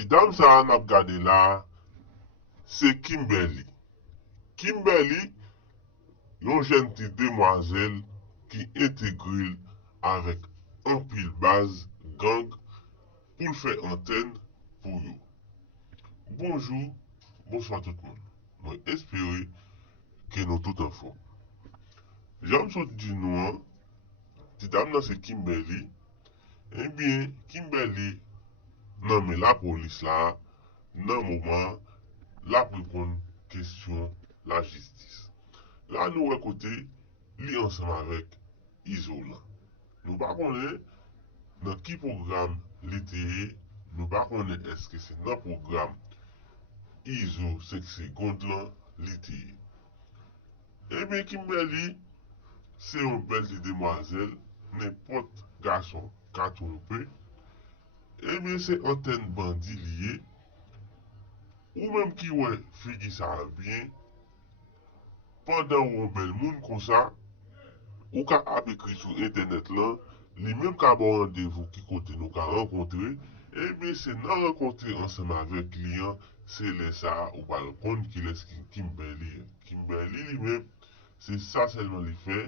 Ti dam sa an ap gade la, se Kimberly. Kimberly, yon jen ti demwazel ki integril avèk an pil baz gang pou l'fè antenne pou yo. Bonjou, bonsoir tout moun. Mwen espere ke nou tout an fon. Jam sot di nou an, ti dam nan se Kimberly, ebyen Kimberly nan men la polis la, nan mouman la pripon kestyon la jistis. La nou rekote li ansan avèk Izola. Nou pa konen nan ki program li teye, nou pa konen eske se nan program Izo seksi gond lan li teye. Ebe Kimberly se yon bel ti demwazel, nepot gason ka trompe, ebe se antenne bandi liye, ou menm ki wè figi sa bien, pandan ou an bel moun kon sa, ou ka ap ekri sou internet lan, li menm ka bon randevou ki kote nou ka renkontre, ebe se nan renkontre ansama avek kliyan, se le sa ou pal kon ki les Kimberly. Kimberly li menm, se sa selman li fe,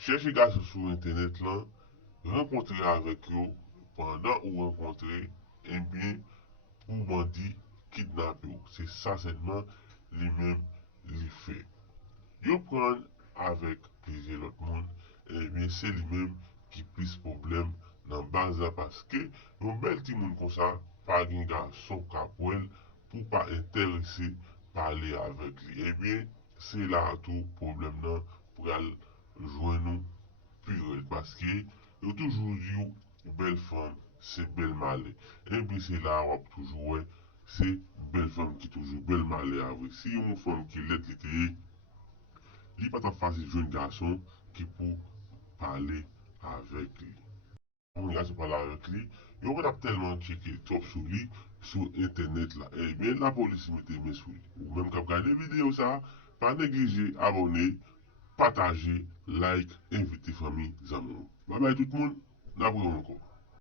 chèche gason sou internet lan, renkontre avek yo, pandan ou renkontre, ebe ou bandi kidnap yo. Se sa selman li menm li fe. Yo pran avèk pleze lot moun, ebyen se li menm ki plis problem nan baza paske yon bel ti moun kon sa, pa gen gason kapwel pou pa interese pale avèk li. Ebyen se la tou problem nan pral jwen nou purel paske yo toujou di yo bel fam se bel male. Ebyen se la wap toujou we, se bel fam ki toujou bel male avèk. Si yon fam ki let li teye, li pata fasil jwen gason ki pou pale avèk li. Yon gason pale avèk li, yon vet ap telman cheke top sou li, sou internet la. Ebyen la polisi mette men sou li. Ou menm kap gade video sa, pa neglije, abone, pataje, like, invite fami, zamon. Babay tout moun, nabou yon kon.